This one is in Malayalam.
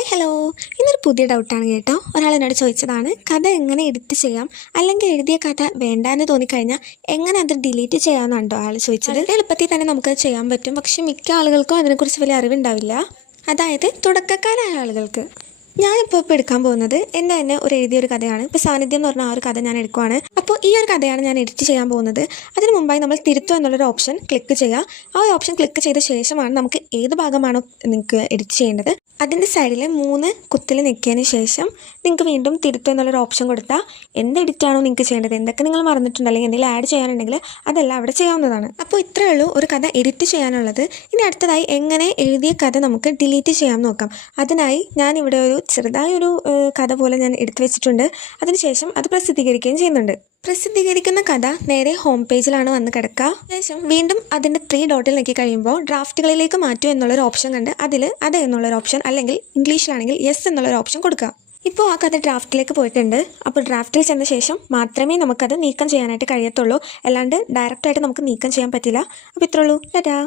Hi hello. ഇന്നൊരു പുതിയ ഡൗട്ടാണ് കേട്ടോ. ഒരാൾ എന്നോട് ചോദിച്ചതാണ്, കഥ എങ്ങനെ എഡിറ്റ് ചെയ്യാം, അല്ലെങ്കിൽ എഴുതിയ കഥ വേണ്ടാന്ന് തോന്നിക്കഴിഞ്ഞാൽ എങ്ങനെ അത് ഡിലീറ്റ് ചെയ്യാമെന്നാണോ ആൾ ചോദിച്ചത്. എളുപ്പത്തിൽ തന്നെ നമുക്കത് ചെയ്യാൻ പറ്റും, പക്ഷെ മിക്ക ആളുകൾക്കും അതിനെക്കുറിച്ച് വലിയ അറിവുണ്ടാവില്ല. അതായത് തുടക്കക്കാരായ ആളുകൾക്ക്. ഞാനിപ്പോൾ എടുക്കാൻ പോകുന്നത് എൻ്റെ തന്നെ എഴുതിയൊരു കഥയാണ്. ഇപ്പോൾ സാന്നിധ്യം എന്ന് പറഞ്ഞ ആ ഒരു കഥ ഞാൻ എടുക്കുവാണ്. അപ്പോൾ ഈ ഒരു കഥയാണ് ഞാൻ എഡിറ്റ് ചെയ്യാൻ പോകുന്നത്. അതിന് മുമ്പായി നമ്മൾ തിരുത്തുക എന്നുള്ളൊരു ഓപ്ഷൻ ക്ലിക്ക് ചെയ്യുക. ആ ഒരു ഓപ്ഷൻ ക്ലിക്ക് ചെയ്ത ശേഷമാണ് നമുക്ക് ഏത് ഭാഗമാണോ നിങ്ങൾക്ക് എഡിറ്റ് ചെയ്യേണ്ടത് അതിൻ്റെ സൈഡിൽ 3 കുത്തിൽ നിൽക്കിയതിന് ശേഷം നിങ്ങൾക്ക് വീണ്ടും തിരുത്തുക എന്നുള്ളൊരു ഓപ്ഷൻ കൊടുത്താൽ എന്ത് എഡിറ്റാണോ നിങ്ങൾക്ക് ചെയ്യേണ്ടത്, എന്തൊക്കെ നിങ്ങൾ മറന്നിട്ടുണ്ട് അല്ലെങ്കിൽ എന്തെങ്കിലും ആഡ് ചെയ്യാനുണ്ടെങ്കിൽ അതെല്ലാം അവിടെ ചെയ്യാവുന്നതാണ്. അപ്പോൾ ഇത്രയേ ഉള്ളൂ ഒരു കഥ എഡിറ്റ് ചെയ്യാനുള്ളത്. ഇനി അടുത്തതായി എങ്ങനെ എഴുതിയ കഥ നമുക്ക് ഡിലീറ്റ് ചെയ്യാൻ നോക്കാം. അതിനായി ഞാനിവിടെ ചെറുതായൊരു കഥ പോലെ ഞാൻ എടുത്തു വെച്ചിട്ടുണ്ട്. അതിനുശേഷം അത് പ്രസിദ്ധീകരിക്കുകയും ചെയ്യുന്നുണ്ട്. പ്രസിദ്ധീകരിക്കുന്ന കഥ നേരെ ഹോം പേജിലാണ് വന്ന് കിടക്കുക. ശേഷം വീണ്ടും അതിൻ്റെ 3 ഡോട്ടിൽ നോക്കി കഴിയുമ്പോൾ ഡ്രാഫ്റ്റുകളിലേക്ക് മാറ്റുക എന്നുള്ളൊരു ഓപ്ഷൻ കണ്ട് അതിൽ അതെ എന്നുള്ളൊരു ഓപ്ഷൻ, അല്ലെങ്കിൽ ഇംഗ്ലീഷിലാണെങ്കിൽ യെസ് എന്നുള്ളൊരു ഓപ്ഷൻ കൊടുക്കുക. ഇപ്പോൾ ആ കഥ ഡ്രാഫ്റ്റിലേക്ക് പോയിട്ടുണ്ട്. അപ്പോൾ ഡ്രാഫ്റ്റിൽ ചെന്ന ശേഷം മാത്രമേ നമുക്കത് നീക്കം ചെയ്യാനായിട്ട് കഴിയത്തുള്ളൂ, അല്ലാണ്ട് ഡയറക്റ്റായിട്ട് നമുക്ക് നീക്കം ചെയ്യാൻ പറ്റില്ല. അപ്പോൾ ഇത്രയുള്ളൂ. ടാറ്റാ.